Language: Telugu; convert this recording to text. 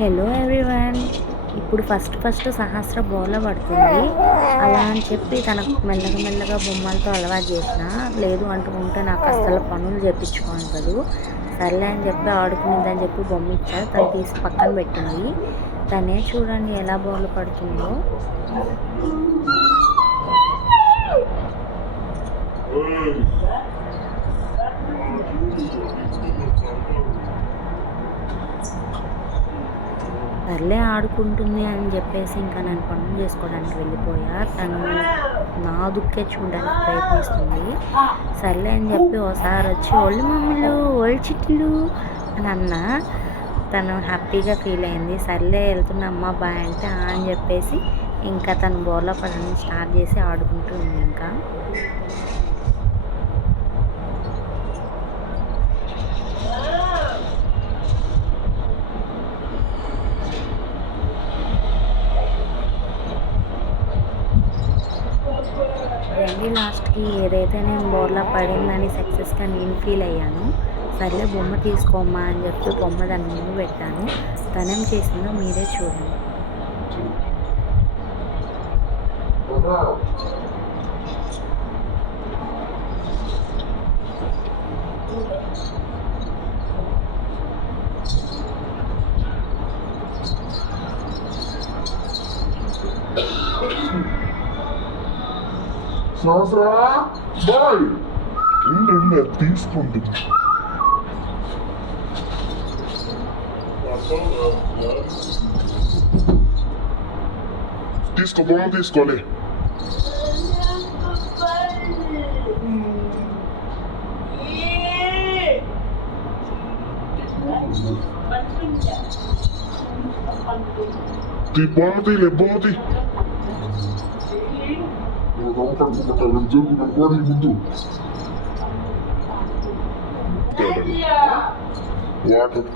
Hello everyone. ఇప్పుడు ఫస్ట్ సహస్ర బోర్ల పడుతుంది. అలా అని చెప్పి తనకు మెల్లగా బొమ్మలతో అలవాటు చేసిన, లేదు అంటూ ఉంటే నాకు అస్సలు పనులు చేపించుకోను కదూ. సర్లే అని చెప్పి ఆడుకునేదని చెప్పి బొమ్మ ఇచ్చా. తను తీసి పక్కన పెట్టింది. తనే చూడండి ఎలా బోర్లు పడుతుందో. సర్లే ఆడుకుంటుంది అని చెప్పేసి ఇంకా నేను పనులు చేసుకోవడానికి వెళ్ళిపోయా. తను నా దుక్కే చూడడానికి ప్రయత్నిస్తుంది. సర్లే అని చెప్పి ఒకసారి వచ్చి ఒళ్ళు మమ్మలు ఒళ్ళు చిట్లు అని అన్నా. తను హ్యాపీగా ఫీల్ అయింది. సర్లే వెళ్తున్నా అమ్మ బాయ్ అంటే అని చెప్పేసి ఇంకా తను బోర్లో పడడం స్టార్ట్ చేసి ఆడుకుంటూ ఉంది. ఇంకా రండి లాస్ట్కి ఏదైతే నేను బోర్లా పడిందని సక్సెస్గా నేను ఫీల్ అయ్యాను. సర్లే బొమ్మ తీసుకోమ్మా అని చెప్పి బొమ్మ దాని ముందు పెట్టాను. తనేం చేసిందో మీరే చూడండి. సహస్రా బాయ్ ఉండు తీసుకుంటుంది. తీసుకో బొమ్మ తీసుకోలే. బొమ్మ తీలే బొమ్మ తీ. ముందు వాటర్